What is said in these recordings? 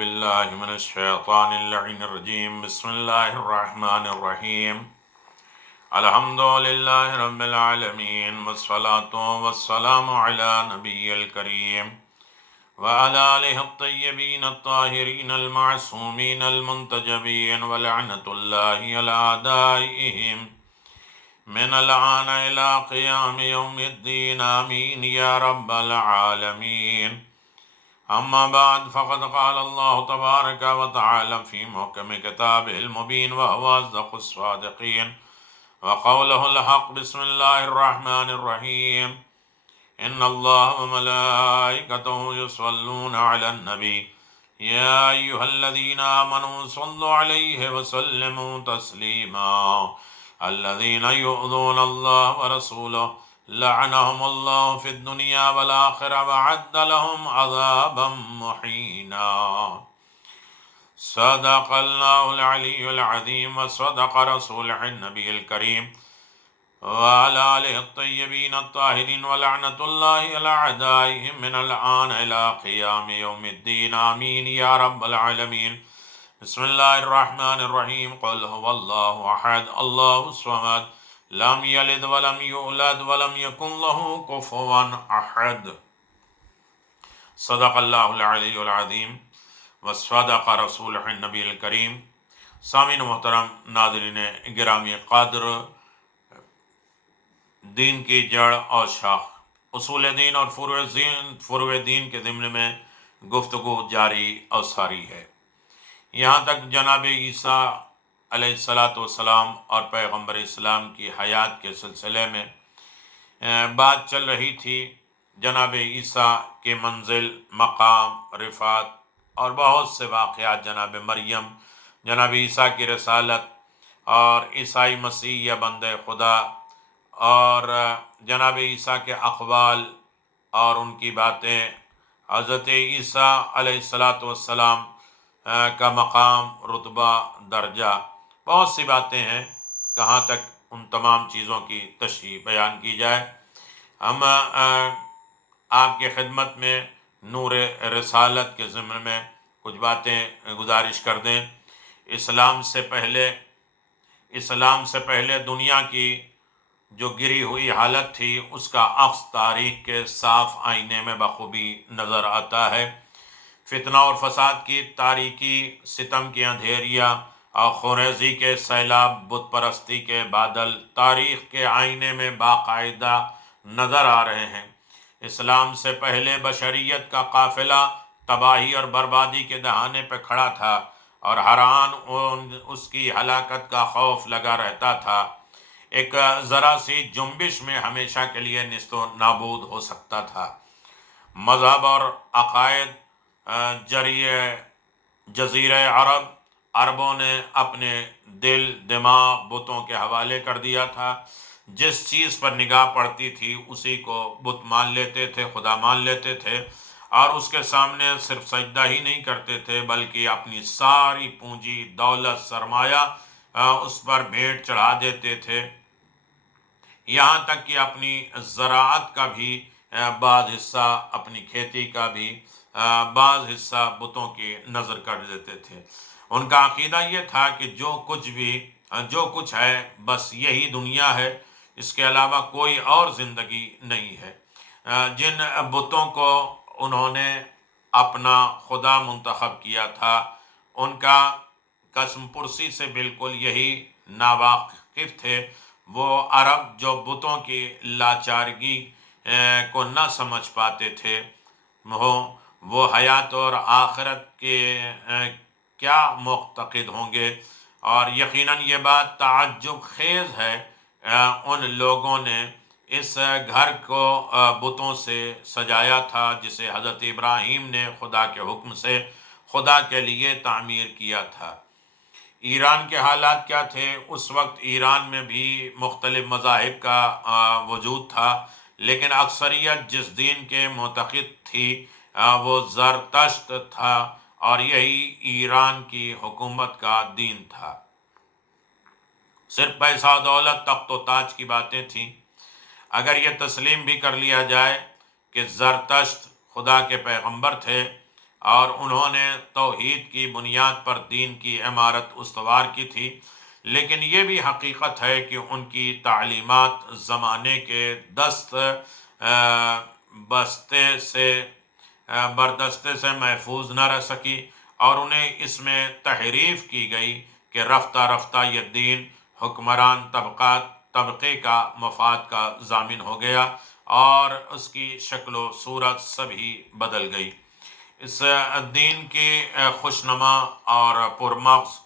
بالله من الشيطان اللعين الرجيم. بسم الله الرحمن الرحيم. الحمد لله رب العالمين، والصلاة والسلام على نبي الكريم وعلى آله الطيبين الطاهرين المعصومين المنتجبين، ولعنة الله على أعدائهم من الآن إلى قيام يوم الدين. آمين يا رب العالمين. أما بعد، فقد قال الله تبارك وتعالى في محكم كتابه المبين وهو أصدق الصادقين وقوله الحق. بسم الله الرحمن الرحيم. إن الله وملائكته يصلون على النبي يا أيها الذين آمنوا صلوا عليه وسلموا تسليما. الذين يؤذون الله ورسوله لعنهم الله في الدنيا والآخرة وأعد لهم عذابا مهينا. صدق الله العلي العظيم وصدق رسوله النبي الكريم وعلى آله الطيبين الطاهرين، ولعنة الله على أعدائهم من الآن إلى قيام يوم الدين. آمين يا رب العالمين. بسم الله الرحمن الرحيم. قل هو الله أحد الله الصمد لم يلد ولم يولد ولم يكن له كفوا أحد. صدق الله العلي العظيم وصدق رسوله النبی الکریم. سامعین محترم، ناظرین گرامی قدر، دین کی جڑ اور شاخ، اصول دین اور فروع دین کے ضمن میں گفتگو جاری اور ساری ہے. یہاں تک جناب عیسیٰ علیہ السلام اور پیغمبر اسلام کی حیات کے سلسلے میں بات چل رہی تھی. جناب عیسیٰ کے منزل، مقام، رفعت اور بہت سے واقعات، جناب مریم، جناب عیسیٰ کی رسالت اور عیسائی مسیح یا بندہ خدا، اور جناب عیسیٰ کے اقوال اور ان کی باتیں، حضرت عیسیٰ علیہ السلام کا مقام، رتبہ، درجہ، بہت سی باتیں ہیں. کہاں تک ان تمام چیزوں کی تشریح بیان کی جائے. ہم آپ کی خدمت میں نور رسالت کے ضمن میں کچھ باتیں گزارش کر دیں. اسلام سے پہلے دنیا کی جو گری ہوئی حالت تھی، اس کا عکس تاریخ کے صاف آئینے میں بخوبی نظر آتا ہے. فتنہ اور فساد کی تاریکی، ستم کی اندھیریاں اور خوریزی کے سیلاب، بت پرستی کے بادل تاریخ کے آئینے میں باقاعدہ نظر آ رہے ہیں. اسلام سے پہلے بشریت کا قافلہ تباہی اور بربادی کے دہانے پہ کھڑا تھا اور ہر آن اس کی ہلاکت کا خوف لگا رہتا تھا. ایک ذرا سی جنبش میں ہمیشہ کے لیے نیست و نابود ہو سکتا تھا. مذہب اور عقائد جزیرہ عربوں نے اپنے دل دماغ بتوں کے حوالے کر دیا تھا. جس چیز پر نگاہ پڑتی تھی اسی کو بت مان لیتے تھے، خدا مان لیتے تھے، اور اس کے سامنے صرف سجدہ ہی نہیں کرتے تھے بلکہ اپنی ساری پونجی، دولت، سرمایہ اس پر بھیٹ چڑھا دیتے تھے. یہاں تک کہ اپنی زراعت کا بھی بعض حصہ، اپنی کھیتی کا بھی بعض حصہ بتوں کی نظر کر دیتے تھے. ان کا عقیدہ یہ تھا کہ جو کچھ ہے بس یہی دنیا ہے، اس کے علاوہ کوئی اور زندگی نہیں ہے. جن بتوں کو انہوں نے اپنا خدا منتخب کیا تھا، ان کا قسم پرسی سے بالکل یہی ناواقف تھے. وہ عرب جو بتوں کی لاچارگی کو نہ سمجھ پاتے تھے، وہ حیات اور آخرت کے کیا معتقد ہوں گے. اور یقیناً یہ بات تعجب خیز ہے. ان لوگوں نے اس گھر کو بتوں سے سجایا تھا جسے حضرت ابراہیم نے خدا کے حکم سے خدا کے لیے تعمیر کیا تھا. ایران کے حالات کیا تھے؟ اس وقت ایران میں بھی مختلف مذاہب کا وجود تھا، لیکن اکثریت جس دین کے معتقد تھی وہ زرتشت تھا، اور یہی ایران کی حکومت کا دین تھا. صرف پیسہ دولت، تخت و تاج کی باتیں تھیں. اگر یہ تسلیم بھی کر لیا جائے کہ زرتشت خدا کے پیغمبر تھے، اور انہوں نے توحید کی بنیاد پر دین کی عمارت استوار کی تھی، لیکن یہ بھی حقیقت ہے کہ ان کی تعلیمات زمانے کے دست بستے سے بردستے سے محفوظ نہ رہ سکی، اور انہیں اس میں تحریف کی گئی کہ رفتہ رفتہ یہ دین حکمران طبقے کا مفاد کا ضامن ہو گیا، اور اس کی شکل و صورت سبھی بدل گئی۔ اس دین کی خوشنما اور پرمغز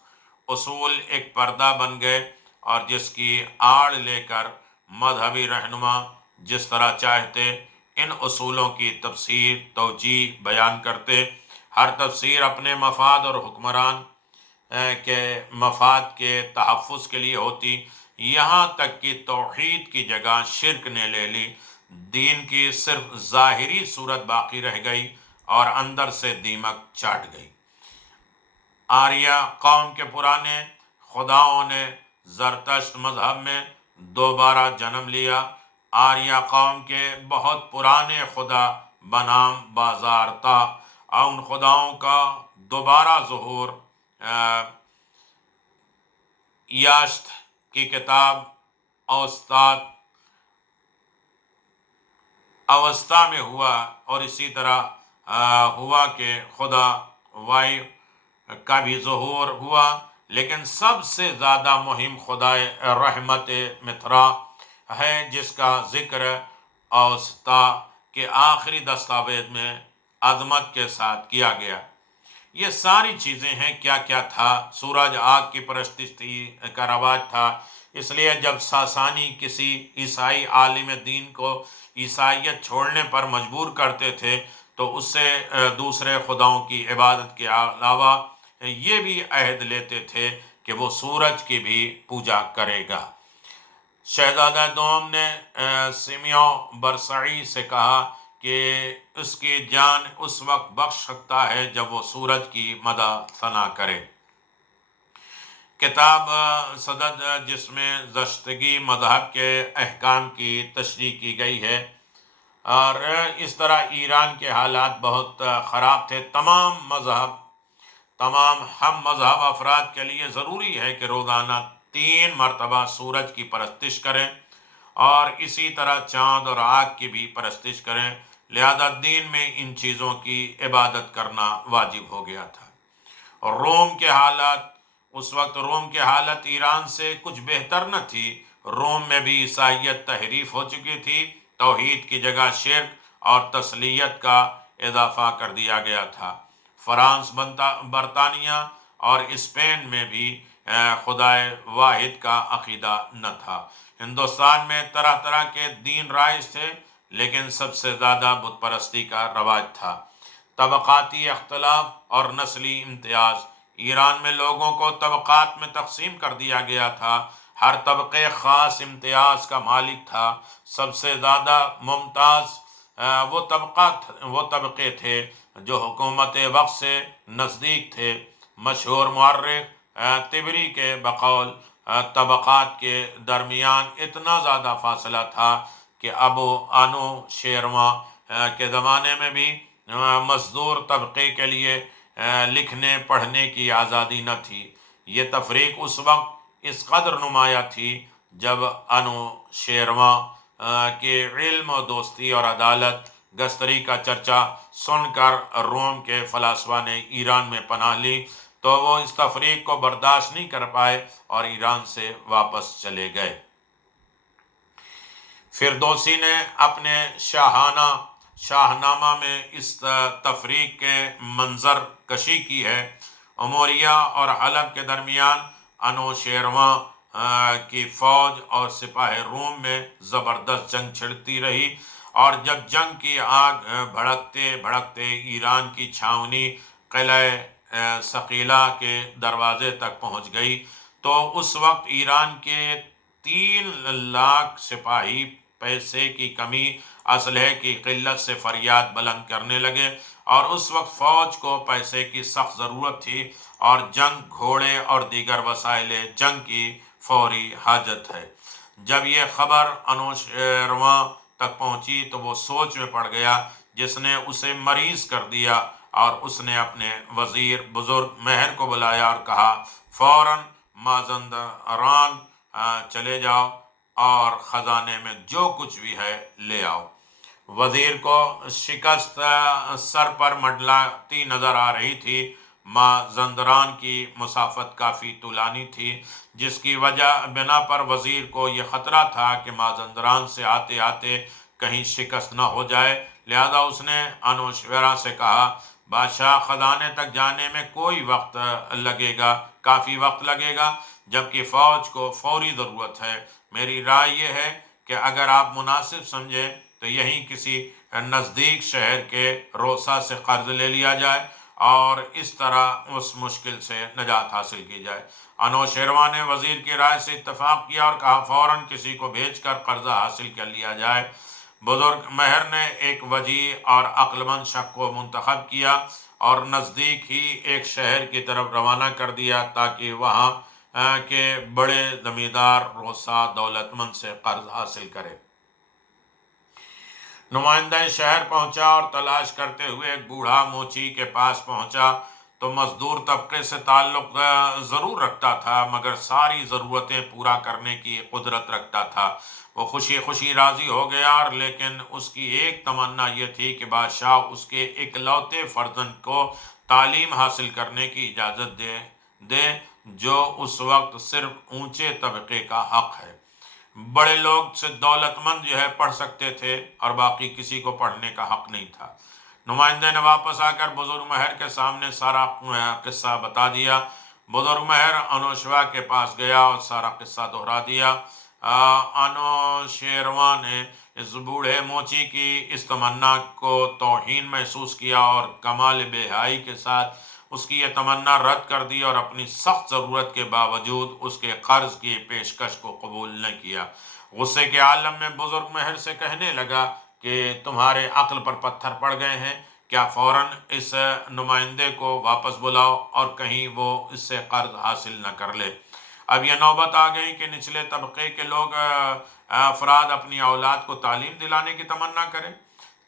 اصول ایک پردہ بن گئے، اور جس کی آڑ لے کر مذہبی رہنما جس طرح چاہتے ان اصولوں کی تفسیر توجیہ بیان کرتے۔ ہر تفسیر اپنے مفاد اور حکمران کے مفاد کے تحفظ کے لیے ہوتی، یہاں تک کہ توحید کی جگہ شرک نے لے لی، دین کی صرف ظاہری صورت باقی رہ گئی اور اندر سے دیمک چاٹ گئی۔ آریہ قوم کے پرانے خداؤں نے زرتشت مذہب میں دوبارہ جنم لیا۔ آریہ قوم کے بہت پرانے خدا بنام بازار تھا، اور ان خداؤں کا دوبارہ ظہور یاشت کی کتاب اوستا میں ہوا، اور اسی طرح ہوا کہ خدا وائی کا بھی ظہور ہوا، لیکن سب سے زیادہ مہم خدا رحمت مترا ہے، جس کا ذکر اوستا کے آخری دستاویز میں عظمت کے ساتھ کیا گیا۔ یہ ساری چیزیں ہیں۔ کیا کیا تھا؟ سورج آگ کی پرستش کا رواج تھا، اس لیے جب ساسانی کسی عیسائی عالم دین کو عیسائیت چھوڑنے پر مجبور کرتے تھے تو اس سے دوسرے خداؤں کی عبادت کے علاوہ یہ بھی عہد لیتے تھے کہ وہ سورج کی بھی پوجا کرے گا۔ شہزادہ دوم نے سیمیوں برسعی سے کہا کہ اس کی جان اس وقت بخش سکتا ہے جب وہ سورج کی مدح ثنا کرے۔ کتاب صدد جس میں زشتگی مذہب کے احکام کی تشریح کی گئی ہے، اور اس طرح ایران کے حالات بہت خراب تھے۔ تمام ہم مذہب افراد کے لیے ضروری ہے کہ روزانہ 3 مرتبہ سورج کی پرستش کریں، اور اسی طرح چاند اور آگ کی بھی پرستش کریں، لہذا دین میں ان چیزوں کی عبادت کرنا واجب ہو گیا تھا۔ اس وقت روم کے حالت ایران سے کچھ بہتر نہ تھی۔ روم میں بھی عیسائیت تحریف ہو چکی تھی، توحید کی جگہ شرک اور تثلیت کا اضافہ کر دیا گیا تھا۔ فرانس، برطانیہ اور اسپین میں بھی خدائے واحد کا عقیدہ نہ تھا۔ ہندوستان میں طرح طرح کے دین رائج تھے، لیکن سب سے زیادہ بت پرستی کا رواج تھا۔ طبقاتی اختلاف اور نسلی امتیاز۔ ایران میں لوگوں کو طبقات میں تقسیم کر دیا گیا تھا۔ ہر طبقے خاص امتیاز کا مالک تھا۔ سب سے زیادہ ممتاز وہ طبقے تھے جو حکومت وقت سے نزدیک تھے۔ مشہور مورخ طبری کے بقول طبقات کے درمیان اتنا زیادہ فاصلہ تھا کہ ابو انو شیرواں کے زمانے میں بھی مزدور طبقے کے لیے لکھنے پڑھنے کی آزادی نہ تھی۔ یہ تفریق اس وقت اس قدر نمایاں تھی جب انو شیرواں کے علم و دوستی اور عدالت گستری کا چرچا سن کر روم کے فلاسفہ نے ایران میں پناہ لی تو وہ اس تفریق کو برداشت نہیں کر پائے اور ایران سے واپس چلے گئے۔ فردوسی نے اپنے شاہنامہ میں اس تفریق کے منظر کشی کی ہے۔ اموریہ اور حلب کے درمیان انوشیرواں کی فوج اور سپاہ روم میں زبردست جنگ چھڑتی رہی، اور جب جنگ کی آگ بھڑکتے بھڑکتے ایران کی چھاونی قلعہ ثقیلہ کے دروازے تک پہنچ گئی تو اس وقت ایران کے 3 لاکھ سپاہی پیسے کی کمی، اسلحے کی قلت سے فریاد بلند کرنے لگے، اور اس وقت فوج کو پیسے کی سخت ضرورت تھی، اور جنگ گھوڑے اور دیگر وسائل جنگ کی فوری حاجت ہے۔ جب یہ خبر انوشیرواں تک پہنچی تو وہ سوچ میں پڑ گیا، جس نے اسے مریض کر دیا اور اس نے اپنے وزیر بزرگ مہر کو بلایا اور کہا فوراً مازندران چلے جاؤ اور خزانے میں جو کچھ بھی ہے لے آؤ۔ وزیر کو شکست سر پر منڈلاتی نظر آ رہی تھی۔ مازندران کی مسافت کافی طولانی تھی، جس کی بنا پر وزیر کو یہ خطرہ تھا کہ مازندران سے آتے آتے کہیں شکست نہ ہو جائے، لہذا اس نے انوشیروان سے کہا بادشاہ خزانے تک جانے میں کوئی وقت لگے گا، کافی وقت لگے گا، جبکہ فوج کو فوری ضرورت ہے۔ میری رائے یہ ہے کہ اگر آپ مناسب سمجھیں تو یہیں کسی نزدیک شہر کے روسا سے قرض لے لیا جائے اور اس طرح اس مشکل سے نجات حاصل کی جائے۔ انوشیروان نے وزیر کی رائے سے اتفاق کیا اور کہا فوراً کسی کو بھیج کر قرضہ حاصل کر لیا جائے۔ بزرگ مہر نے ایک وجیح اور عقل مند شخص کو منتخب کیا اور نزدیک ہی ایک شہر کی طرف روانہ کر دیا تاکہ وہاں کے بڑے زمیندار روسا دولت مند سے قرض حاصل کرے۔ نمائندہ شہر پہنچا اور تلاش کرتے ہوئے ایک بوڑھا موچی کے پاس پہنچا تو مزدور طبقے سے تعلق ضرور رکھتا تھا، مگر ساری ضرورتیں پورا کرنے کی قدرت رکھتا تھا۔ وہ خوشی خوشی راضی ہو گیا، اور لیکن اس کی ایک تمنا یہ تھی کہ بادشاہ اس کے اکلوتے فرزند کو تعلیم حاصل کرنے کی اجازت دے جو اس وقت صرف اونچے طبقے کا حق ہے۔ بڑے لوگ سے دولت مند جو ہے پڑھ سکتے تھے اور باقی کسی کو پڑھنے کا حق نہیں تھا۔ نمائندے نے واپس آ کر بزرگ مہر کے سامنے سارا قصہ بتا دیا۔ بزرگ مہر انوشیروان کے پاس گیا اور سارا قصہ دہرا دیا۔ انوشیروان نے اس بوڑھے موچی کی اس تمنا کو توہین محسوس کیا اور کمال بے حیائی کے ساتھ اس کی یہ تمنا رد کر دی اور اپنی سخت ضرورت کے باوجود اس کے قرض کی پیشکش کو قبول نہ کیا۔ غصے کے عالم میں بزرگ مہر سے کہنے لگا کہ تمہارے عقل پر پتھر پڑ گئے ہیں، کیا فوراً اس نمائندے کو واپس بلاؤ اور کہیں وہ اس سے قرض حاصل نہ کر لے۔ اب یہ نوبت آ گئی کہ نچلے طبقے کے لوگ افراد اپنی اولاد کو تعلیم دلانے کی تمنا کریں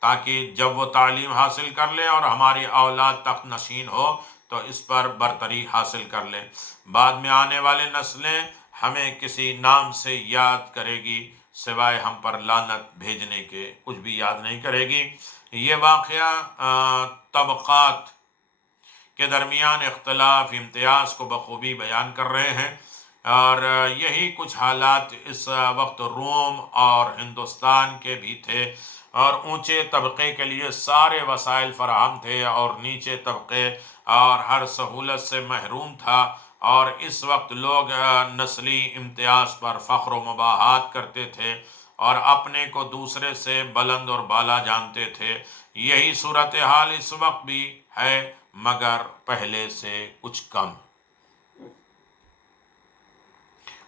تاکہ جب وہ تعلیم حاصل کر لے اور ہماری اولاد تخت نشین ہو تو اس پر برتری حاصل کر لے۔ بعد میں آنے والی نسلیں ہمیں کسی نام سے یاد کرے گی، سوائے ہم پر لعنت بھیجنے کے کچھ بھی یاد نہیں کرے گی۔ یہ واقعہ طبقات کے درمیان اختلاف امتیاز کو بخوبی بیان کر رہے ہیں، اور یہی کچھ حالات اس وقت روم اور ہندوستان کے بھی تھے، اور اونچے طبقے کے لیے سارے وسائل فراہم تھے اور نیچے طبقے اور ہر سہولت سے محروم تھا، اور اس وقت لوگ نسلی امتیاز پر فخر و مباحات کرتے تھے اور اپنے کو دوسرے سے بلند اور بالا جانتے تھے۔ یہی صورتحال اس وقت بھی ہے، مگر پہلے سے کچھ کم۔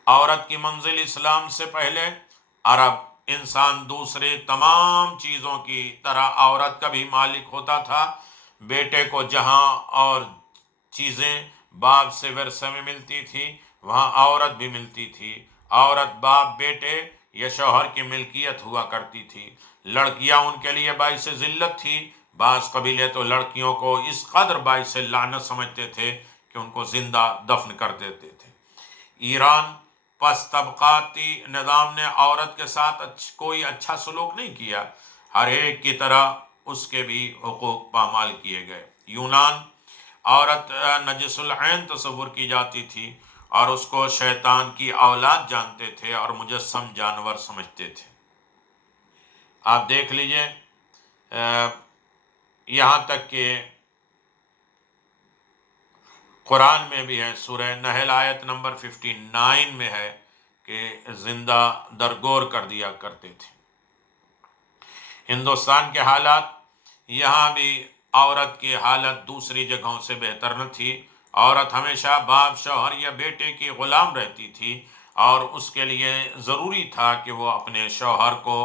عورت کی منزل اسلام سے پہلے عرب انسان دوسرے تمام چیزوں کی طرح عورت کا بھی مالک ہوتا تھا۔ بیٹے کو جہاں اور چیزیں باپ سے ورثے میں ملتی تھی وہاں عورت بھی ملتی تھی۔ عورت باپ، بیٹے یا شوہر کی ملکیت ہوا کرتی تھی۔ لڑکیاں ان کے لیے باعث ذلت تھی۔ بعض قبیلے تو لڑکیوں کو اس قدر باعث لعنت سمجھتے تھے کہ ان کو زندہ دفن کر دیتے تھے۔ ایران پس طبقاتی نظام نے عورت کے ساتھ کوئی اچھا سلوک نہیں کیا، ہر ایک کی طرح اس کے بھی حقوق پامال کیے گئے۔ یونان عورت نجس العین تصور کی جاتی تھی اور اس کو شیطان کی اولاد جانتے تھے اور مجسم جانور سمجھتے تھے۔ آپ دیکھ لیجئے یہاں تک کہ قرآن میں بھی ہے، سورہ نحل آیت نمبر 59 میں ہے کہ زندہ درگور کر دیا کرتے تھے۔ ہندوستان کے حالات، یہاں بھی عورت کی حالت دوسری جگہوں سے بہتر نہ تھی۔ عورت ہمیشہ باپ، شوہر یا بیٹے کی غلام رہتی تھی اور اس کے لیے ضروری تھا کہ وہ اپنے شوہر کو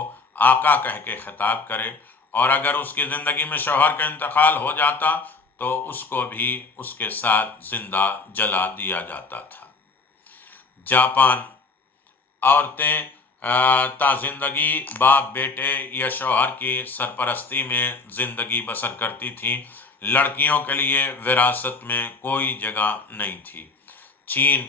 آقا کہہ کے خطاب کرے، اور اگر اس کی زندگی میں شوہر کا انتقال ہو جاتا تو اس کو بھی اس کے ساتھ زندہ جلا دیا جاتا تھا۔ جاپان عورتیں تا زندگی باپ، بیٹے یا شوہر کی سرپرستی میں زندگی بسر کرتی تھیں، لڑکیوں کے لیے وراثت میں کوئی جگہ نہیں تھی۔ چین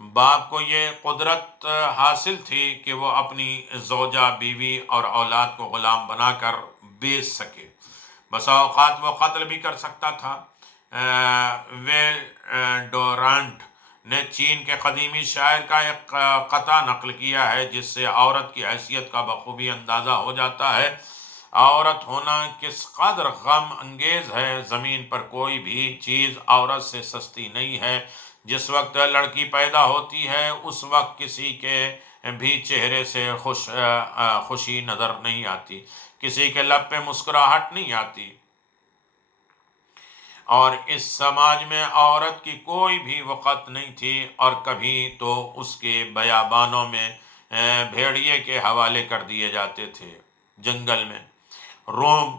باپ کو یہ قدرت حاصل تھی کہ وہ اپنی زوجہ، بیوی اور اولاد کو غلام بنا کر بیچ سکے۔ بسا اوقات وہ قتل بھی کر سکتا تھا۔ ویل ڈورانٹ نے چین کے قدیمی شاعر کا ایک قطعہ نقل کیا ہے جس سے عورت کی حیثیت کا بخوبی اندازہ ہو جاتا ہے۔ عورت ہونا کس قدر غم انگیز ہے، زمین پر کوئی بھی چیز عورت سے سستی نہیں ہے۔ جس وقت لڑکی پیدا ہوتی ہے اس وقت کسی کے بھی چہرے سے خوشی نظر نہیں آتی، کسی کے لب پہ مسکراہٹ نہیں آتی، اور اس سماج میں عورت کی کوئی بھی وقت نہیں تھی، اور کبھی تو اس کے بیابانوں میں بھیڑیے کے حوالے کر دیے جاتے تھے۔ جنگل میں روم،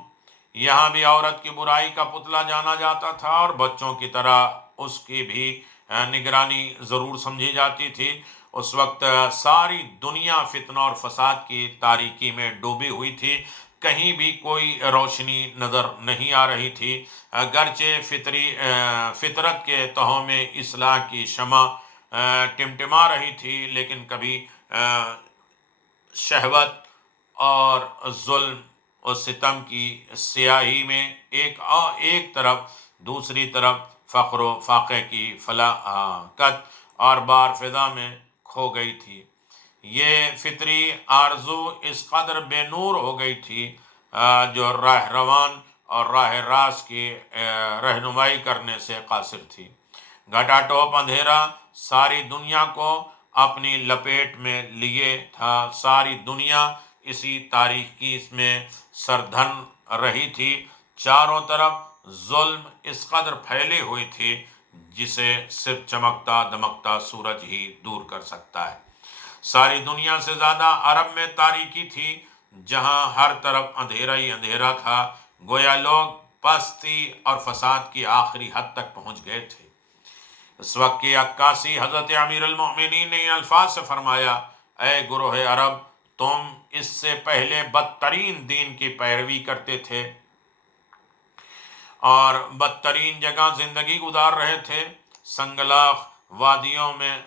یہاں بھی عورت کی برائی کا پتلا جانا جاتا تھا، اور بچوں کی طرح اس کی بھی نگرانی ضرور سمجھی جاتی تھی۔ اس وقت ساری دنیا فتنہ اور فساد کی تاریکی میں ڈوبی ہوئی تھی، کہیں بھی کوئی روشنی نظر نہیں آ رہی تھی۔ گرچہ فطرت کے تہوں میں اصلاح کی شمع ٹمٹما رہی تھی، لیکن کبھی شہوت اور ظلم اور ستم کی سیاہی میں ایک طرف، دوسری طرف فقر و فاقے کی فلاکت اور بار فضا میں کھو گئی تھی۔ یہ فطری آرزو اس قدر بے نور ہو گئی تھی جو راہ روان اور راہ راست کی رہنمائی کرنے سے قاصر تھی۔ گھٹا ٹوپ اندھیرا ساری دنیا کو اپنی لپیٹ میں لیے تھا، ساری دنیا اسی تاریکی میں سردھن رہی تھی۔ چاروں طرف ظلم اس قدر پھیلی ہوئی تھی جسے صرف چمکتا دمکتا سورج ہی دور کر سکتا ہے۔ ساری دنیا سے زیادہ عرب میں تاریکی تھی، جہاں ہر طرف اندھیرا ہی اندھیرا تھا، گویا لوگ پستی اور فساد کی آخری حد تک پہنچ گئے تھے۔ اس وقت کی عکاسی حضرت امیر المؤمنین نے ان الفاظ سے فرمایا: اے گروہ عرب، تم اس سے پہلے بدترین دین کی پیروی کرتے تھے اور بدترین جگہ زندگی گزار رہے تھے، سنگلاخ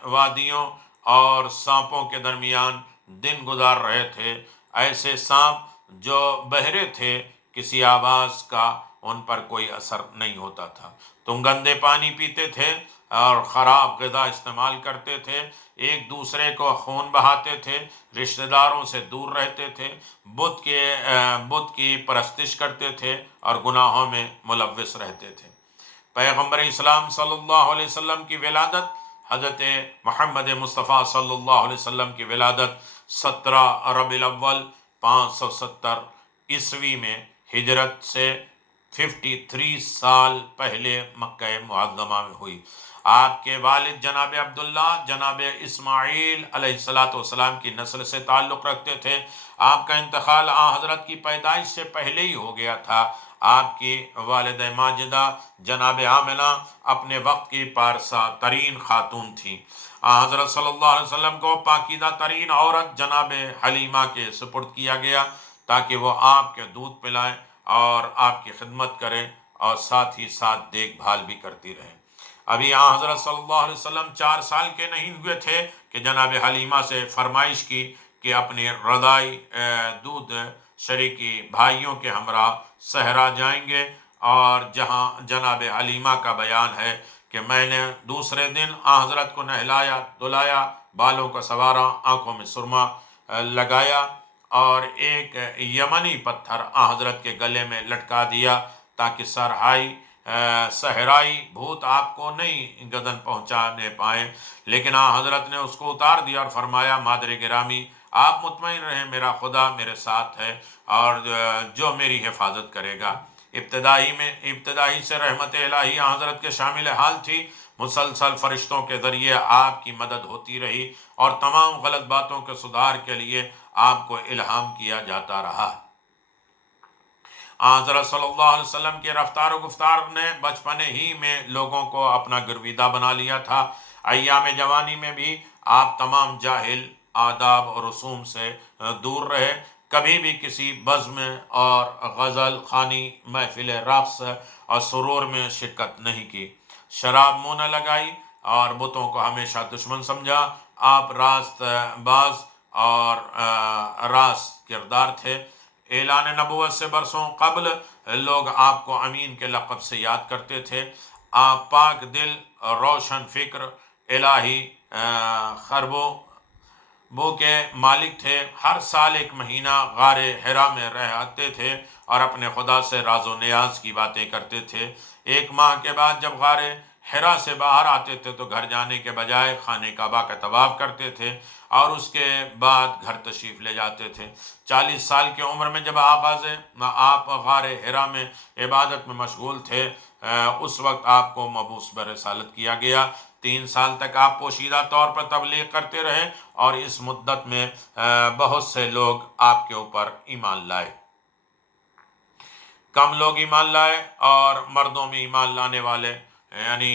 وادیوں اور سانپوں کے درمیان دن گزار رہے تھے۔ ایسے سانپ جو بہرے تھے، کسی آواز کا ان پر کوئی اثر نہیں ہوتا تھا۔ تم گندے پانی پیتے تھے اور خراب غذا استعمال کرتے تھے، ایک دوسرے کو خون بہاتے تھے، رشتہ داروں سے دور رہتے تھے، بت کی پرستش کرتے تھے اور گناہوں میں ملوث رہتے تھے۔ پیغمبر اسلام صلی اللہ علیہ وسلم کی ولادت، حضرت محمد مصطفیٰ صلی اللہ علیہ وسلم کی ولادت 17 ربیع الاول 570 عیسوی میں ہجرت سے 53 سال پہلے مکہ معظمہ میں ہوئی۔ آپ کے والد جناب عبداللہ جناب اسماعیل علیہ السلام کی نسل سے تعلق رکھتے تھے۔ آپ کا انتقال حضرت کی پیدائش سے پہلے ہی ہو گیا تھا۔ آپ کی والدہ ماجدہ جناب آمنہ اپنے وقت کی پارسا ترین خاتون تھیں۔ حضرت صلی اللہ علیہ وسلم کو پاکیزہ ترین عورت جناب حلیمہ کے سپرد کیا گیا تاکہ وہ آپ کے دودھ پلائیں اور آپ کی خدمت کریں اور ساتھ ہی ساتھ دیکھ بھال بھی کرتی رہیں۔ ابھی حضرت صلی اللہ علیہ وسلم 4 سال کے نہیں ہوئے تھے کہ جناب حلیمہ سے فرمائش کی کہ اپنی رضاعی دودھ شریکی بھائیوں کے ہمراہ صحرا جائیں گے، اور جہاں جناب حلیمہ کا بیان ہے کہ میں نے دوسرے دن حضرت کو نہلایا دھلایا، بالوں کو سنوارا، آنکھوں میں سرما لگایا اور ایک یمنی پتھر حضرت کے گلے میں لٹکا دیا تاکہ صحرائی بھوت آپ کو نہیں گدن پہنچانے پائیں، لیکن حضرت نے اس کو اتار دیا اور فرمایا: مادر گرامی، آپ مطمئن رہیں، میرا خدا میرے ساتھ ہے اور جو میری حفاظت کرے گا۔ ابتدائی سے رحمت الہی حضرت کے شامل حال تھی، مسلسل فرشتوں کے ذریعے آپ کی مدد ہوتی رہی اور تمام غلط باتوں کے سدھار کے لیے آپ کو الہام کیا جاتا رہا۔ حضرت صلی اللہ علیہ وسلم کی رفتار و گفتار نے بچپنے ہی میں لوگوں کو اپنا گرویدہ بنا لیا تھا۔ ایام جوانی میں بھی آپ تمام جاہل آداب اور رسوم سے دور رہے، کبھی بھی کسی بزم اور غزل خوانی، محفل رقص اور سرور میں شرکت نہیں کی، شراب منہ نہ لگائی اور بتوں کو ہمیشہ دشمن سمجھا۔ آپ راست باز اور راست کردار تھے۔ اعلان نبوت سے برسوں قبل لوگ آپ کو امین کے لقب سے یاد کرتے تھے۔ آپ پاک دل، روشن فکر، الہی خربوں وہ کے مالک تھے۔ ہر سال ایک مہینہ غار حرا میں رہتے تھے اور اپنے خدا سے راز و نیاز کی باتیں کرتے تھے۔ ایک ماہ کے بعد جب غار حرا سے باہر آتے تھے تو گھر جانے کے بجائے خانہ کعبہ کا طواف کرتے تھے اور اس کے بعد گھر تشریف لے جاتے تھے۔ 40 سال کی عمر میں جب آپ غار حرا میں عبادت میں مشغول تھے، اس وقت آپ کو مبعوث برسالت کیا گیا۔ 3 سال تک آپ پوشیدہ طور پر تبلیغ کرتے رہے اور اس مدت میں بہت سے لوگ آپ کے اوپر ایمان لائے۔ کم لوگ ایمان لائے اور مردوں میں ایمان لانے والے یعنی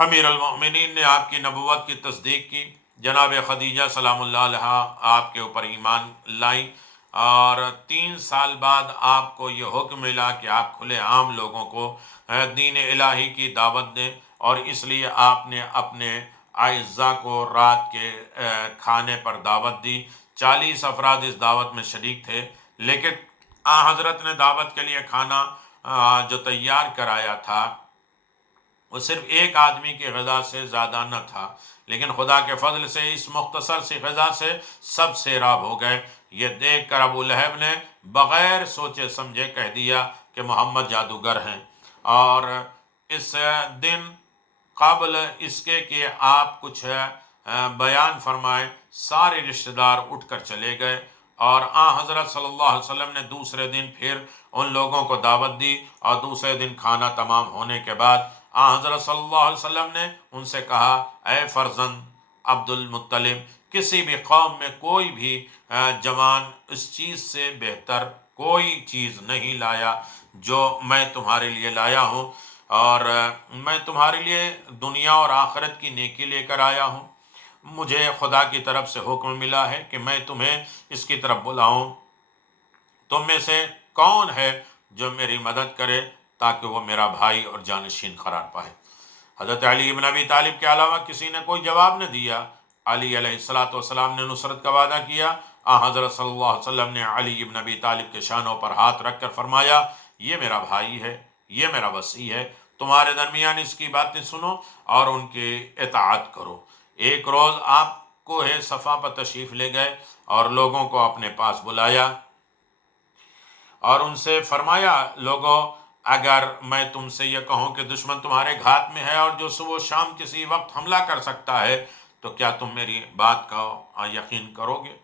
امیر المؤمنین نے آپ کی نبوت کی تصدیق کی۔ جناب خدیجہ سلام اللہ علیہا آپ کے اوپر ایمان لائیں اور 3 سال بعد آپ کو یہ حکم ملا کہ آپ کھلے عام لوگوں کو دین الہی کی دعوت دیں، اور اس لیے آپ نے اپنے اعزاء کو رات کے کھانے پر دعوت دی۔ 40 افراد اس دعوت میں شریک تھے، لیکن حضرت نے دعوت کے لیے کھانا جو تیار کرایا تھا وہ صرف ایک آدمی کی غذا سے زیادہ نہ تھا، لیکن خدا کے فضل سے اس مختصر سی غذا سے سب سیراب ہو گئے۔ یہ دیکھ کر ابو لہب نے بغیر سوچے سمجھے کہہ دیا کہ محمد جادوگر ہیں، اور اس دن قبل اس کے کہ آپ کچھ بیان فرمائیں سارے رشتہ دار اٹھ کر چلے گئے، اور حضرت صلی اللہ علیہ وسلم نے دوسرے دن پھر ان لوگوں کو دعوت دی، اور دوسرے دن کھانا تمام ہونے کے بعد حضرت صلی اللہ علیہ وسلم نے ان سے کہا، اے فرزند عبد المطلب، کسی بھی قوم میں کوئی بھی جوان اس چیز سے بہتر کوئی چیز نہیں لایا جو میں تمہارے لیے لایا ہوں، اور میں تمہارے لیے دنیا اور آخرت کی نیکی لے کر آیا ہوں۔ مجھے خدا کی طرف سے حکم ملا ہے کہ میں تمہیں اس کی طرف بلاؤں۔ تم میں سے کون ہے جو میری مدد کرے تاکہ وہ میرا بھائی اور جانشین قرار پائے؟ حضرت علی بن ابی طالب کے علاوہ کسی نے کوئی جواب نہ دیا۔ علی علیہ السلام نے نصرت کا وعدہ کیا۔ حضرت صلی اللہ علیہ وسلم نے علی بن ابی طالب کے شانوں پر ہاتھ رکھ کر فرمایا، یہ میرا بھائی ہے، یہ میرا وصی ہے، تمہارے درمیان اس کی باتیں سنو اور ان کی اطاعت کرو۔ ایک روز آپ کوہ صفا پر تشریف لے گئے اور لوگوں کو اپنے پاس بلایا اور ان سے فرمایا، لوگوں، اگر میں تم سے یہ کہوں کہ دشمن تمہارے گھات میں ہے اور جو صبح و شام کسی وقت حملہ کر سکتا ہے، تو کیا تم میری بات کا یقین کرو گے؟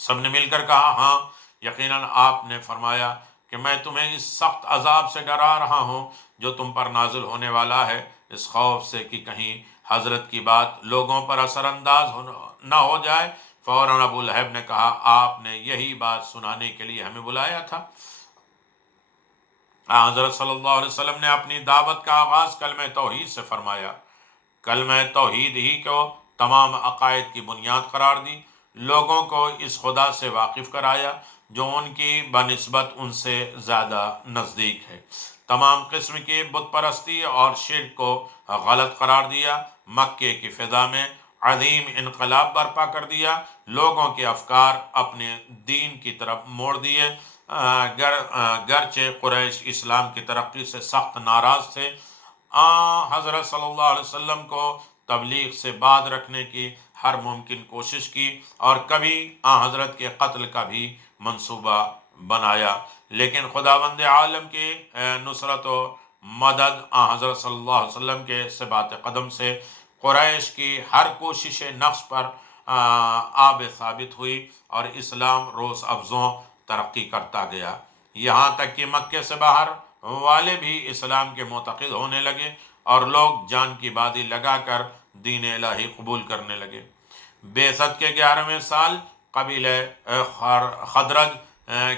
سب نے مل کر کہا، ہاں یقیناً۔ آپ نے فرمایا کہ میں تمہیں اس سخت عذاب سے ڈرا رہا ہوں جو تم پر نازل ہونے والا ہے، اس خوف سے کہ کہیں حضرت کی بات لوگوں پر اثر انداز نہ ہو جائے۔ فوراً ابو لہب نے کہا، آپ نے یہی بات سنانے کے لیے ہمیں بلایا تھا۔ حضرت صلی اللہ علیہ وسلم نے اپنی دعوت کا آغاز کلمہ توحید سے فرمایا۔ کلمہ توحید ہی کو تمام عقائد کی بنیاد قرار دی، لوگوں کو اس خدا سے واقف کرایا جو ان کی بنسبت ان سے زیادہ نزدیک ہے، تمام قسم کی بت پرستی اور شرک کو غلط قرار دیا، مکے کی فضا میں عظیم انقلاب برپا کر دیا، لوگوں کے افکار اپنے دین کی طرف موڑ دیے۔ گرچہ قریش اسلام کی ترقی سے سخت ناراض تھے، حضرت صلی اللہ علیہ وسلم کو تبلیغ سے بعد رکھنے کی ہر ممکن کوشش کی اور کبھی حضرت کے قتل کا بھی منصوبہ بنایا، لیکن خداوند عالم کی نصرت و مدد حضرت صلی اللہ علیہ وسلم کے ثبات قدم سے قریش کی ہر کوشش نقص پر آب ثابت ہوئی اور اسلام روز افزوں ترقی کرتا گیا، یہاں تک کہ مکے سے باہر والے بھی اسلام کے معتقد ہونے لگے اور لوگ جان کی بازی لگا کر دین الہی قبول کرنے لگے۔ بعثت کے 11ویں سال قبیلہ خدرج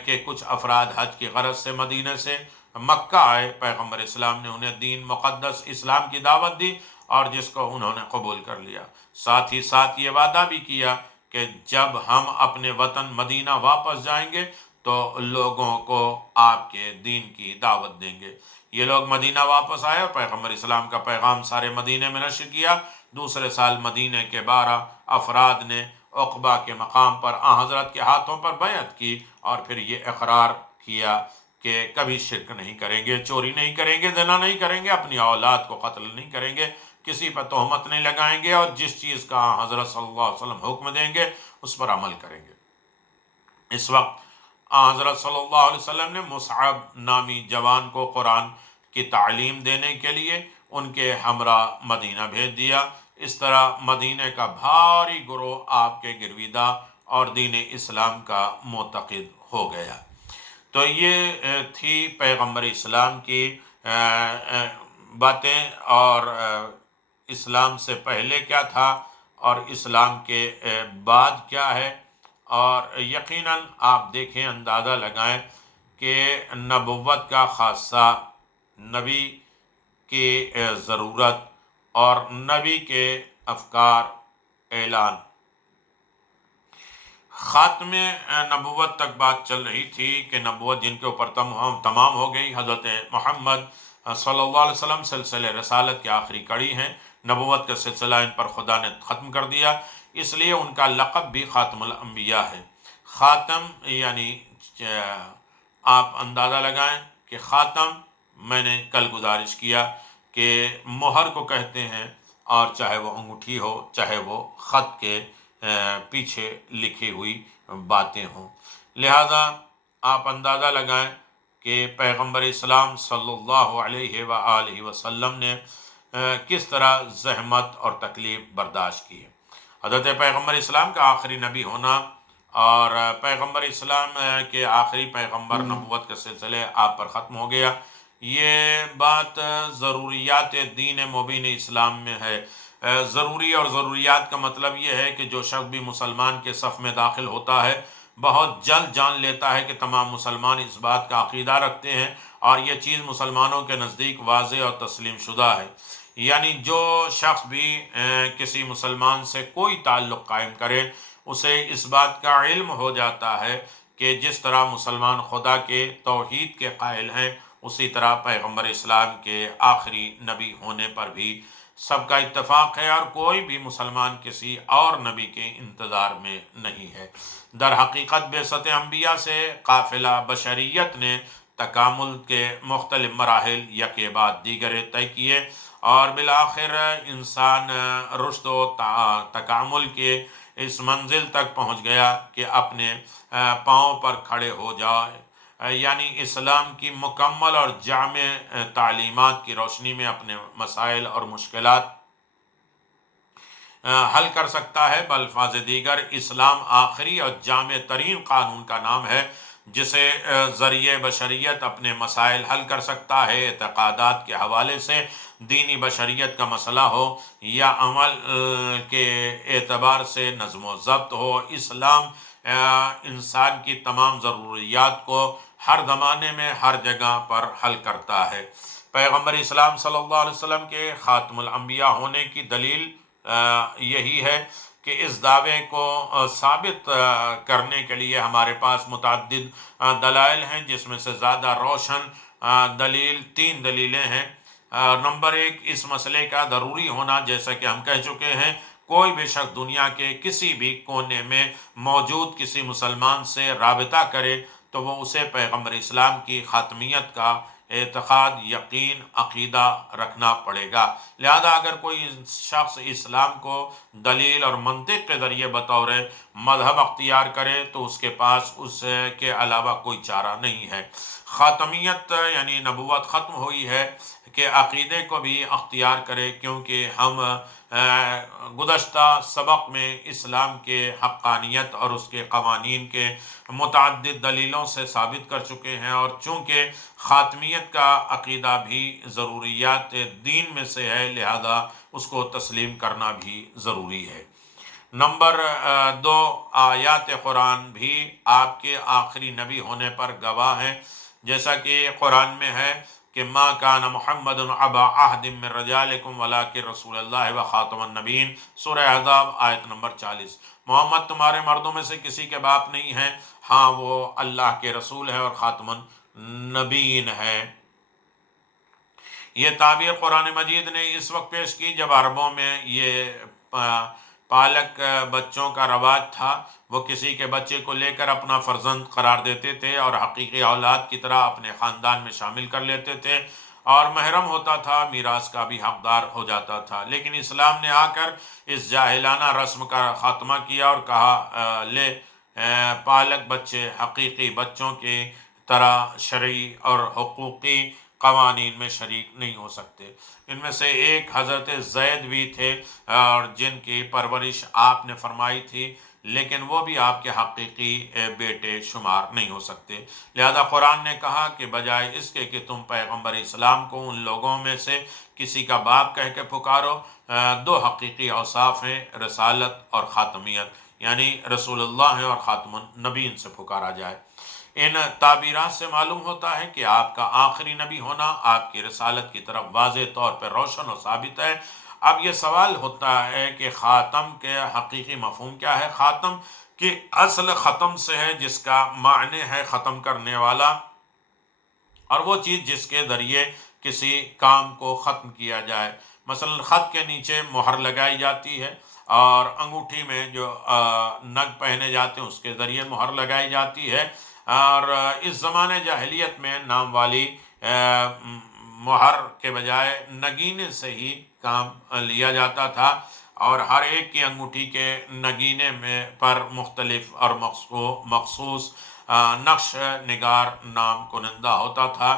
کے کچھ افراد حج کی غرض سے مدینہ سے مکہ آئے۔ پیغمبر اسلام نے انہیں دین مقدس اسلام کی دعوت دی اور جس کو انہوں نے قبول کر لیا، ساتھ ہی ساتھ یہ وعدہ بھی کیا کہ جب ہم اپنے وطن مدینہ واپس جائیں گے تو لوگوں کو آپ کے دین کی دعوت دیں گے۔ یہ لوگ مدینہ واپس آئے اور پیغمبر اسلام کا پیغام سارے مدینہ میں نشر کیا۔ دوسرے سال مدینہ کے 12 افراد نے عقبہ کے مقام پر حضرت کے ہاتھوں پر بیعت کی اور پھر یہ اقرار کیا کہ کبھی شرک نہیں کریں گے، چوری نہیں کریں گے، زنا نہیں کریں گے، اپنی اولاد کو قتل نہیں کریں گے، کسی پر تہمت نہیں لگائیں گے، اور جس چیز کا حضرت صلی اللہ علیہ وسلم حکم دیں گے اس پر عمل کریں گے۔ اس وقت حضرت صلی اللہ علیہ وسلم نے مصعب نامی جوان کو قرآن کی تعلیم دینے کے لیے ان کے ہمراہ مدینہ بھیج دیا۔ اس طرح مدینہ کا بھاری گروہ آپ کے گرویدہ اور دین اسلام کا معتقد ہو گیا۔ تو یہ تھی پیغمبر اسلام کی باتیں، اور اسلام سے پہلے کیا تھا اور اسلام کے بعد کیا ہے۔ اور یقیناً آپ دیکھیں، اندازہ لگائیں کہ نبوت کا خاصہ، نبی کی ضرورت اور نبی کے افکار، اعلان، خاتم نبوت تک بات چل رہی تھی کہ نبوت جن کے اوپر تمام ہو گئی، حضرت محمد صلی اللہ علیہ وسلم سلسلہ رسالت کی آخری کڑی ہیں، نبوت کا سلسلہ ان پر خدا نے ختم کر دیا، اس لیے ان کا لقب بھی خاتم الانبیاء ہے۔ خاتم یعنی آپ اندازہ لگائیں کہ خاتم، میں نے کل گزارش کیا کہ مہر کو کہتے ہیں، اور چاہے وہ انگوٹھی ہو، چاہے وہ خط کے پیچھے لکھی ہوئی باتیں ہوں۔ لہذا آپ اندازہ لگائیں کہ پیغمبر اسلام صلی اللہ علیہ وآلہ وسلم نے کس طرح زحمت اور تکلیف برداشت کی ہے۔ حضرت پیغمبر اسلام کا آخری نبی ہونا اور پیغمبر اسلام کے آخری پیغمبر نبوت کا سلسلے آپ پر ختم ہو گیا، یہ بات ضروریات دین مبین اسلام میں ہے۔ ضروری اور ضروریات کا مطلب یہ ہے کہ جو شخص بھی مسلمان کے صف میں داخل ہوتا ہے بہت جلد جان لیتا ہے کہ تمام مسلمان اس بات کا عقیدہ رکھتے ہیں اور یہ چیز مسلمانوں کے نزدیک واضح اور تسلیم شدہ ہے۔ یعنی جو شخص بھی کسی مسلمان سے کوئی تعلق قائم کرے، اسے اس بات کا علم ہو جاتا ہے کہ جس طرح مسلمان خدا کے توحید کے قائل ہیں، اسی طرح پیغمبر اسلام کے آخری نبی ہونے پر بھی سب کا اتفاق ہے، اور کوئی بھی مسلمان کسی اور نبی کے انتظار میں نہیں ہے۔ در حقیقت بعثت انبیاء سے قافلہ بشریت نے تکامل کے مختلف مراحل یکے بعد دیگرے طے کیے، اور بالآخر انسان رشد و تکامل کے اس منزل تک پہنچ گیا کہ اپنے پاؤں پر کھڑے ہو جائے، یعنی اسلام کی مکمل اور جامع تعلیمات کی روشنی میں اپنے مسائل اور مشکلات حل کر سکتا ہے۔ بالفاظ دیگر، اسلام آخری اور جامع ترین قانون کا نام ہے جسے ذریعہ بشریت اپنے مسائل حل کر سکتا ہے، اعتقادات کے حوالے سے دینی بشریت کا مسئلہ ہو یا عمل کے اعتبار سے نظم و ضبط ہو۔ اسلام انسان کی تمام ضروریات کو ہر زمانے میں ہر جگہ پر حل کرتا ہے۔ پیغمبر اسلام صلی اللہ علیہ وسلم کے خاتم الانبیاء ہونے کی دلیل یہی ہے کہ اس دعوے کو ثابت کرنے کے لیے ہمارے پاس متعدد دلائل ہیں، جس میں سے زیادہ روشن دلیل 3 دلیلیں ہیں۔ نمبر 1، اس مسئلے کا ضروری ہونا، جیسا کہ ہم کہہ چکے ہیں، کوئی بھی شخص دنیا کے کسی بھی کونے میں موجود کسی مسلمان سے رابطہ کرے تو وہ اسے پیغمبر اسلام کی خاتمیت کا اعتقاد، یقین، عقیدہ رکھنا پڑے گا۔ لہذا اگر کوئی شخص اسلام کو دلیل اور منطق کے ذریعے بطور مذہب اختیار کرے تو اس کے پاس اس کے علاوہ کوئی چارہ نہیں ہے۔ خاتمیت یعنی نبوت ختم ہوئی ہے کہ عقیدے کو بھی اختیار کرے، کیونکہ ہم گزشتہ سبق میں اسلام کے حقانیت اور اس کے قوانین کے متعدد دلیلوں سے ثابت کر چکے ہیں، اور چونکہ خاتمیت کا عقیدہ بھی ضروریات دین میں سے ہے، لہذا اس کو تسلیم کرنا بھی ضروری ہے۔ نمبر 2، آیات قرآن بھی آپ کے آخری نبی ہونے پر گواہ ہیں، جیسا کہ قرآن میں ہے کہ کہ ما کان محمد ابا احد من رجالکم ولکن رسول اللہ و خاتم النبیین، سورہ احزاب آیت نمبر 40۔ محمد تمہارے مردوں میں سے کسی کے باپ نہیں ہے، ہاں وہ اللہ کے رسول ہے اور خاتم النبیین ہے۔ یہ تعبیر قرآن مجید نے اس وقت پیش کی جب عربوں میں یہ پالک بچوں کا رواج تھا، وہ کسی کے بچے کو لے کر اپنا فرزند قرار دیتے تھے اور حقیقی اولاد کی طرح اپنے خاندان میں شامل کر لیتے تھے، اور محرم ہوتا تھا، میراث کا بھی حقدار ہو جاتا تھا۔ لیکن اسلام نے آ کر اس جاہلانہ رسم کا خاتمہ کیا اور کہا پالک بچے حقیقی بچوں کی طرح شرعی اور حقوقی قوانین میں شریک نہیں ہو سکتے۔ ان میں سے ایک حضرت زید بھی تھے اور جن کی پرورش آپ نے فرمائی تھی، لیکن وہ بھی آپ کے حقیقی بیٹے شمار نہیں ہو سکتے۔ لہذا قرآن نے کہا کہ بجائے اس کے کہ تم پیغمبر اسلام کو ان لوگوں میں سے کسی کا باپ کہہ کے پکارو، دو حقیقی اوصاف ہیں، رسالت اور خاتمیت، یعنی رسول اللہ ہے اور خاتم النبیین سے پکارا جائے۔ ان تعبیرات سے معلوم ہوتا ہے کہ آپ کا آخری نبی ہونا آپ کی رسالت کی طرف واضح طور پر روشن و ثابت ہے۔ اب یہ سوال ہوتا ہے کہ خاتم کے حقیقی مفہوم کیا ہے؟ خاتم کی اصل ختم سے ہے، جس کا معنی ہے ختم کرنے والا، اور وہ چیز جس کے ذریعے کسی کام کو ختم کیا جائے۔ مثلا خط کے نیچے مہر لگائی جاتی ہے، اور انگوٹھی میں جو نگ پہنے جاتے ہیں اس کے ذریعے مہر لگائی جاتی ہے، اور اس زمانے جاہلیت میں نام والی مہر کے بجائے نگینے سے ہی کام لیا جاتا تھا، اور ہر ایک کی انگوٹھی کے نگینے میں پر مختلف اور مخصوص نقش نگار نام کنندہ ہوتا تھا،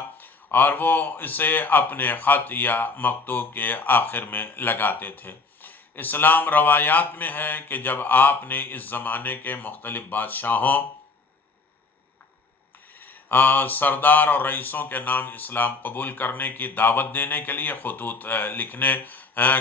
اور وہ اسے اپنے خط یا مکتوب کے آخر میں لگاتے تھے۔ اسلام روایات میں ہے کہ جب آپ نے اس زمانے کے مختلف بادشاہوں، سردار اور رئیسوں کے نام اسلام قبول کرنے کی دعوت دینے کے لیے خطوط لکھنے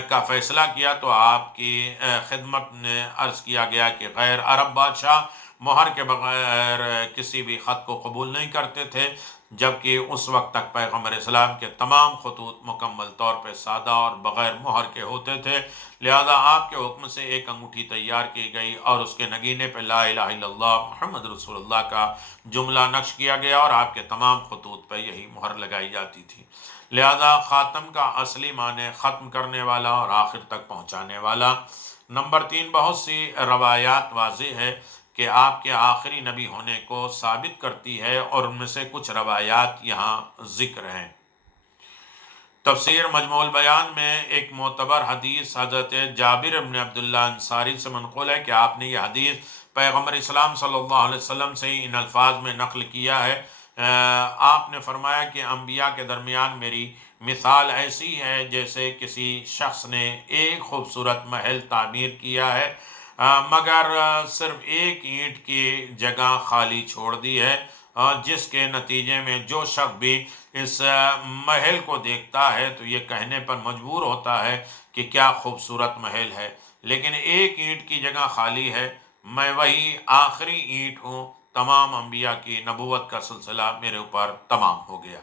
کا فیصلہ کیا، تو آپ کی خدمت نے عرض کیا گیا کہ غیر عرب بادشاہ مہر کے بغیر کسی بھی خط کو قبول نہیں کرتے تھے، جبکہ اس وقت تک پیغمبر اسلام کے تمام خطوط مکمل طور پہ سادہ اور بغیر مہر کے ہوتے تھے۔ لہذا آپ کے حکم سے ایک انگوٹھی تیار کی گئی اور اس کے نگینے پہ لا الہ الا اللہ محمد رسول اللہ کا جملہ نقش کیا گیا، اور آپ کے تمام خطوط پہ یہی مہر لگائی جاتی تھی۔ لہذا خاتم کا اصلی معنی ختم کرنے والا اور آخر تک پہنچانے والا۔ نمبر 3، بہت سی روایات واضح ہے کہ آپ کے آخری نبی ہونے کو ثابت کرتی ہے، اور ان میں سے کچھ روایات یہاں ذکر ہیں۔ تفسیر مجموع البیان میں ایک معتبر حدیث حضرت جابر بن عبداللہ انصاری سے منقول ہے کہ آپ نے یہ حدیث پیغمبر اسلام صلی اللہ علیہ وسلم سے ان الفاظ میں نقل کیا ہے۔ آپ نے فرمایا کہ انبیاء کے درمیان میری مثال ایسی ہے جیسے کسی شخص نے ایک خوبصورت محل تعمیر کیا ہے، مگر صرف ایک اینٹ کی جگہ خالی چھوڑ دی ہے، جس کے نتیجے میں جو شخص بھی اس محل کو دیکھتا ہے تو یہ کہنے پر مجبور ہوتا ہے کہ کیا خوبصورت محل ہے، لیکن ایک اینٹ کی جگہ خالی ہے، میں وہی آخری اینٹ ہوں، تمام انبیاء کی نبوت کا سلسلہ میرے اوپر تمام ہو گیا۔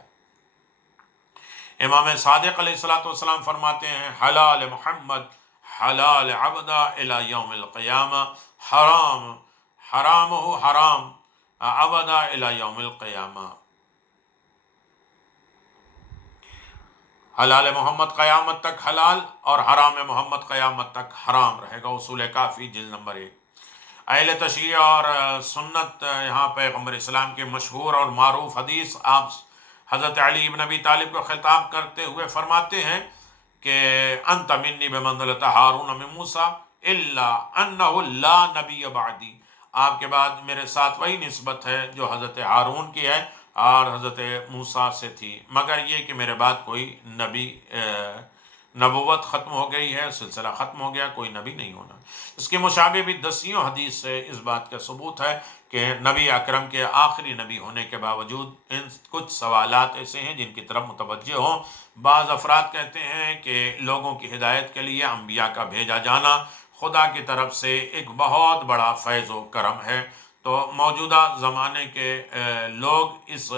امام صادق علیہ السلام فرماتے ہیں، حلال محمد حلال عبدہ الی یوم القیامہ، حرام حرام حرام عبدہ الی یوم القیامہ۔ حلال محمد قیامت تک حلال اور حرام محمد قیامت تک حرام رہے گا۔ اصول کافی جلد نمبر 1۔ اہل تشیع اور سنت یہاں پیغمبر اسلام کے مشہور اور معروف حدیث آپ حضرت علی بن ابی طالب کو خطاب کرتے ہوئے فرماتے ہیں کہ انت منی بمنزلۃ ہارون من موسیٰ الا انہ لا نبی بعدی، آپ کے بعد میرے ساتھ وہی نسبت ہے جو حضرت ہارون کی ہے اور حضرت موسیٰ سے تھی، مگر یہ کہ میرے بعد کوئی نبی نبوت ختم ہو گئی ہے، سلسلہ ختم ہو گیا، کوئی نبی نہیں ہونا۔ اس کے مشابہ بھی دسیوں حدیث سے اس بات کا ثبوت ہے کہ نبی اکرم کے آخری نبی ہونے کے باوجود ان کچھ سوالات ایسے ہیں جن کی طرف متوجہ ہوں۔ بعض افراد کہتے ہیں کہ لوگوں کی ہدایت کے لیے انبیاء کا بھیجا جانا خدا کی طرف سے ایک بہت بڑا فیض و کرم ہے، تو موجودہ زمانے کے لوگ اس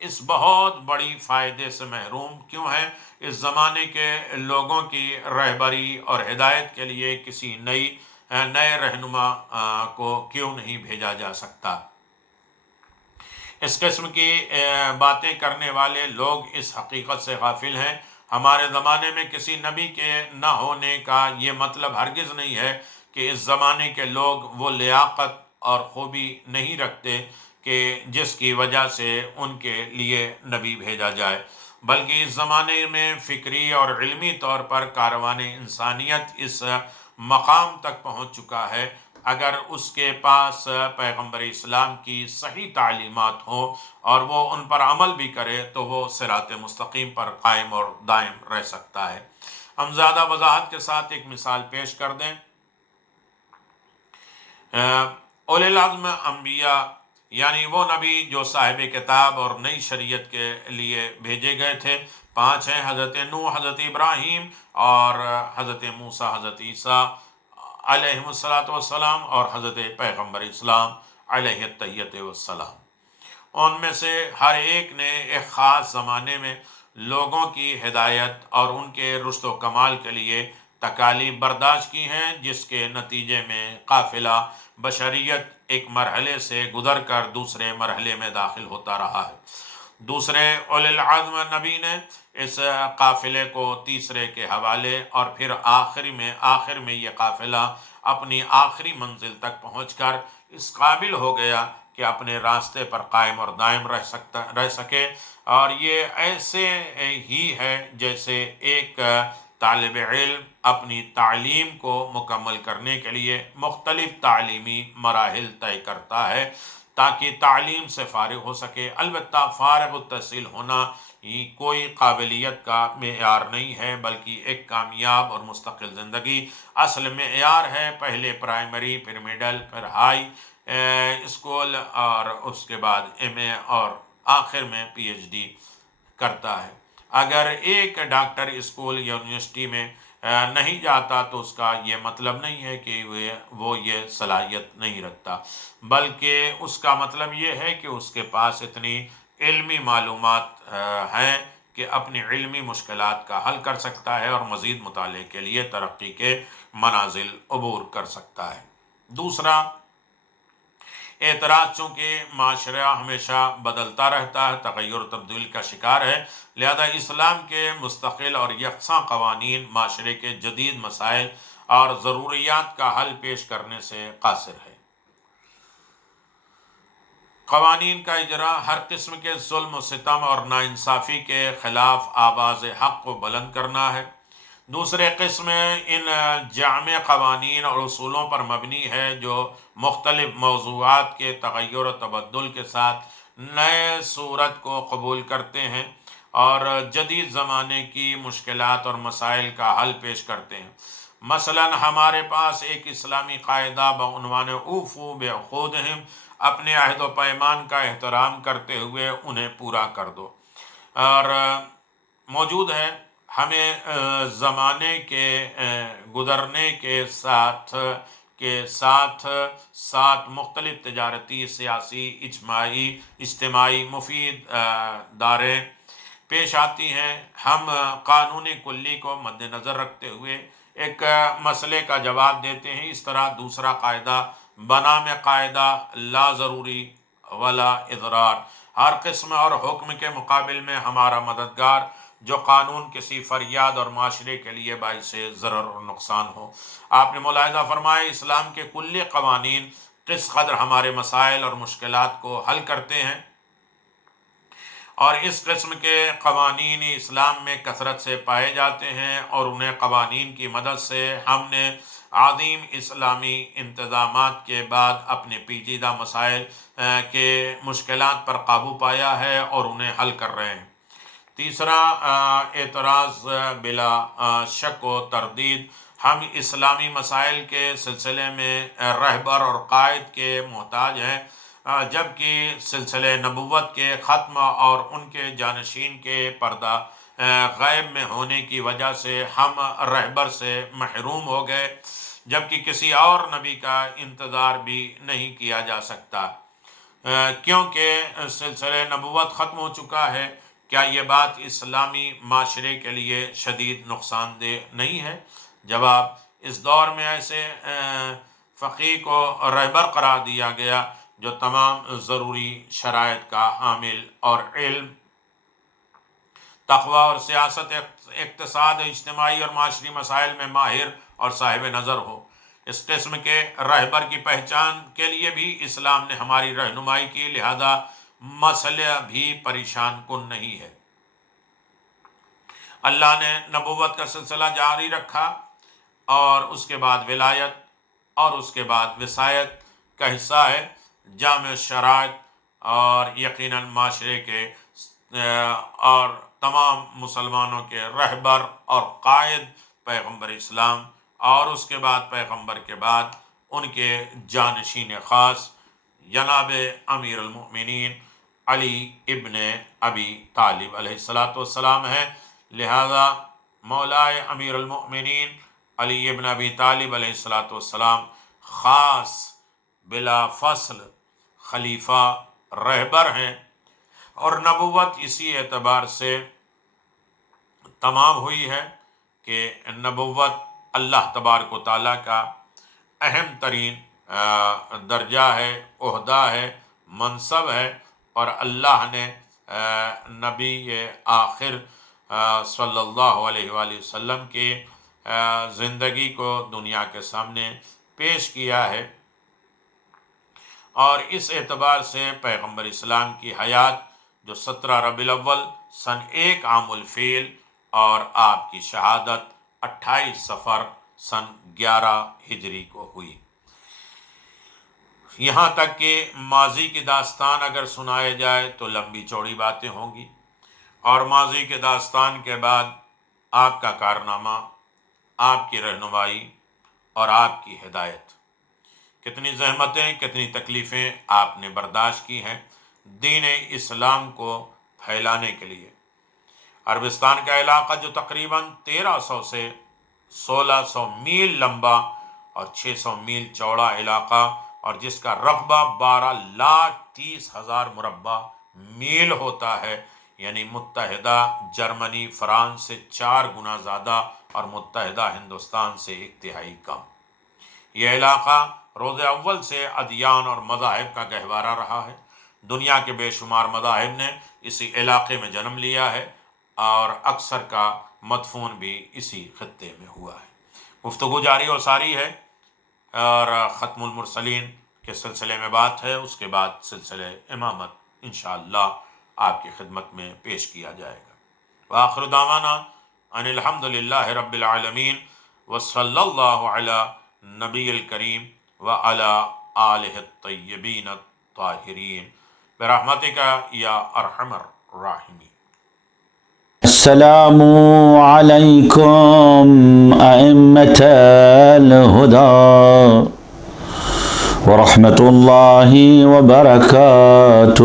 اس بہت بڑی فائدے سے محروم کیوں ہیں؟ اس زمانے کے لوگوں کی رہبری اور ہدایت کے لیے کسی نئے رہنما کو کیوں نہیں بھیجا جا سکتا؟ اس قسم کی باتیں کرنے والے لوگ اس حقیقت سے غافل ہیں۔ ہمارے زمانے میں کسی نبی کے نہ ہونے کا یہ مطلب ہرگز نہیں ہے کہ اس زمانے کے لوگ وہ لیاقت اور خوبی نہیں رکھتے کہ جس کی وجہ سے ان کے لیے نبی بھیجا جائے، بلکہ اس زمانے میں فکری اور علمی طور پر کاروان انسانیت اس مقام تک پہنچ چکا ہے، اگر اس کے پاس پیغمبر اسلام کی صحیح تعلیمات ہوں اور وہ ان پر عمل بھی کرے تو وہ صراط مستقیم پر قائم اور دائم رہ سکتا ہے۔ ہم زیادہ وضاحت کے ساتھ ایک مثال پیش کر دیں۔ اولی العزم انبیاء یعنی وہ نبی جو صاحب کتاب اور نئی شریعت کے لیے بھیجے گئے تھے، 5 ہیں: حضرت نوح، حضرت ابراہیم اور حضرت موسیٰ، حضرت عیسیٰ علیہ السلام اور حضرت پیغمبر اسلام علیہ التحیۃ والسلام۔ ان میں سے ہر ایک نے ایک خاص زمانے میں لوگوں کی ہدایت اور ان کے رشد و کمال کے لیے تکالیف برداشت کی ہیں، جس کے نتیجے میں قافلہ بشریت ایک مرحلے سے گزر کر دوسرے مرحلے میں داخل ہوتا رہا ہے۔ دوسرے اولی العزم نبی نے اس قافلے کو تیسرے کے حوالے اور پھر آخر میں یہ قافلہ اپنی آخری منزل تک پہنچ کر اس قابل ہو گیا کہ اپنے راستے پر قائم اور دائم رہ سکے، اور یہ ایسے ہی ہے جیسے ایک طالب علم اپنی تعلیم کو مکمل کرنے کے لیے مختلف تعلیمی مراحل طے کرتا ہے تاکہ تعلیم سے فارغ ہو سکے۔ البتہ فارغ التحصیل ہونا کوئی قابلیت کا معیار نہیں ہے، بلکہ ایک کامیاب اور مستقل زندگی اصل معیار ہے۔ پہلے پرائمری، پھر مڈل، پھر ہائی اسکول اور اس کے بعد ایم اے اور آخر میں پی ایچ ڈی کرتا ہے۔ اگر ایک ڈاکٹر اسکول یا یونیورسٹی میں نہیں جاتا تو اس کا یہ مطلب نہیں ہے کہ وہ یہ صلاحیت نہیں رکھتا، بلکہ اس کا مطلب یہ ہے کہ اس کے پاس اتنی علمی معلومات ہیں کہ اپنی علمی مشکلات کا حل کر سکتا ہے اور مزید مطالعے کے لیے ترقی کے منازل عبور کر سکتا ہے۔ دوسرا اعتراض، چونکہ معاشرہ ہمیشہ بدلتا رہتا ہے، تغیر و تبدیل کا شکار ہے، لہذا اسلام کے مستقل اور یکساں قوانین معاشرے کے جدید مسائل اور ضروریات کا حل پیش کرنے سے قاصر ہے۔ قوانین کا اجرا ہر قسم کے ظلم و ستم اور ناانصافی کے خلاف آواز حق کو بلند کرنا ہے۔ دوسرے قسم ان جامع قوانین اور اصولوں پر مبنی ہے جو مختلف موضوعات کے تغیر و تبدل کے ساتھ نئے صورت کو قبول کرتے ہیں اور جدید زمانے کی مشکلات اور مسائل کا حل پیش کرتے ہیں۔ مثلا ہمارے پاس ایک اسلامی قاعدہ بعنوان اوفوا بعقودہم، اپنے عہد و پیمان کا احترام کرتے ہوئے انہیں پورا کر دو، اور موجود ہے۔ ہمیں زمانے کے گزرنے کے ساتھ ساتھ مختلف تجارتی، سیاسی، اجتماعی مفید داریں پیش آتی ہیں۔ ہم قانون کلی کو مد نظر رکھتے ہوئے ایک مسئلے کا جواب دیتے ہیں۔ اس طرح دوسرا قاعدہ بنام قاعدہ لا ضروری ولا اضرار، ہر قسم اور حکم کے مقابل میں ہمارا مددگار، جو قانون کسی فریاد اور معاشرے کے لیے باعث ضرر اور نقصان ہو۔ آپ نے ملاحظہ فرمایا اسلام کے کلی قوانین کس قدر ہمارے مسائل اور مشکلات کو حل کرتے ہیں، اور اس قسم کے قوانین اسلام میں کثرت سے پائے جاتے ہیں، اور انہیں قوانین کی مدد سے ہم نے عظیم اسلامی انتظامات کے بعد اپنے پیچیدہ مسائل کے مشکلات پر قابو پایا ہے اور انہیں حل کر رہے ہیں۔ تیسرا اعتراض بلا شک و تردید، ہم اسلامی مسائل کے سلسلے میں رہبر اور قائد کے محتاج ہیں، جبکہ سلسلے نبوت کے ختم اور ان کے جانشین کے پردہ غیب میں ہونے کی وجہ سے ہم رہبر سے محروم ہو گئے، جبکہ کسی اور نبی کا انتظار بھی نہیں کیا جا سکتا۔ کیونکہ سلسلہ نبوت ختم ہو چکا ہے، کیا یہ بات اسلامی معاشرے کے لیے شدید نقصان دہ نہیں ہے؟ جواب: اس دور میں ایسے فقیہ کو رہبر قرار دیا گیا جو تمام ضروری شرائط کا حامل اور علم، تقوی اور سیاست، اقتصاد، اجتماعی اور معاشری مسائل میں ماہر اور صاحب نظر ہو۔ اس قسم کے رہبر کی پہچان کے لیے بھی اسلام نے ہماری رہنمائی کی، لہذا مسئلہ بھی پریشان کن نہیں ہے۔ اللہ نے نبوت کا سلسلہ جاری رکھا اور اس کے بعد ولایت اور اس کے بعد وصایت کا حصہ ہے جامع شرائط، اور یقیناً معاشرے کے اور تمام مسلمانوں کے رہبر اور قائد پیغمبر اسلام، اور اس کے بعد پیغمبر کے بعد ان کے جانشین خاص جناب امیر المؤمنین علی ابن ابی طالب علیہ السلام ہے۔ لہذا مولائے امیر المؤمنین علی ابن ابی طالب علیہ السلام خاص بلا فصل خلیفہ رہبر ہیں، اور نبوت اسی اعتبار سے تمام ہوئی ہے کہ نبوت اللہ تبارک و تعالیٰ کا اہم ترین درجہ ہے، عہدہ ہے، منصب ہے، اور اللہ نے نبی آخر صلی اللہ علیہ وآلہ وسلم کے زندگی کو دنیا کے سامنے پیش کیا ہے، اور اس اعتبار سے پیغمبر اسلام کی حیات جو 17 ربیع الاول سن 1 عام الفیل اور آپ کی شہادت 28 صفر سن 11 ہجری کو ہوئی۔ یہاں تک کہ ماضی کی داستان اگر سنائے جائے تو لمبی چوڑی باتیں ہوں گی، اور ماضی کے داستان کے بعد آپ کا کارنامہ، آپ کی رہنمائی اور آپ کی ہدایت، کتنی زحمتیں، کتنی تکلیفیں آپ نے برداشت کی ہیں دین اسلام کو پھیلانے کے لیے۔ عربستان کا علاقہ جو تقریباً 1300 سے 1600 میل لمبا اور 600 میل چوڑا علاقہ، اور جس کا رقبہ 12,30,000 مربع میل ہوتا ہے، یعنی متحدہ جرمنی فرانس سے 4 گنا زیادہ اور متحدہ ہندوستان سے 1/3 کم۔ یہ علاقہ روز اول سے ادیان اور مذاہب کا گہوارہ رہا ہے۔ دنیا کے بے شمار مذاہب نے اسی علاقے میں جنم لیا ہے، اور اکثر کا مدفون بھی اسی خطے میں ہوا ہے۔ گفتگو جاری و ساری ہے، اور ختم المرسلین کے سلسلے میں بات ہے، اس کے بعد سلسلہ امامت انشاءاللہ آپ کی خدمت میں پیش کیا جائے گا۔ وآخر دعوانا ان الحمد للہ رب العالمین، وصلی اللہ علی نبی الکریم وعلی آلہ الطیبین الطاہرین برحمتک یا ارحم الراحمین۔ السلام علیکم ائمة الہدی ورحمۃ اللہ وبرکاتہ۔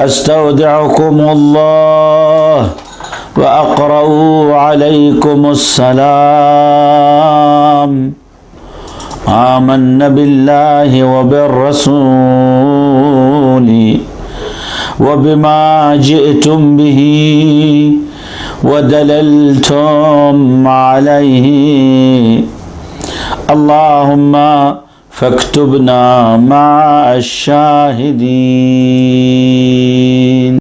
استودعکم اللہ واقرأ علیکم السلام۔ آمنا باللہ وبالرسول وبما جئتم به ودللتم عليه، اللهم فاكتبنا مع الشاهدين۔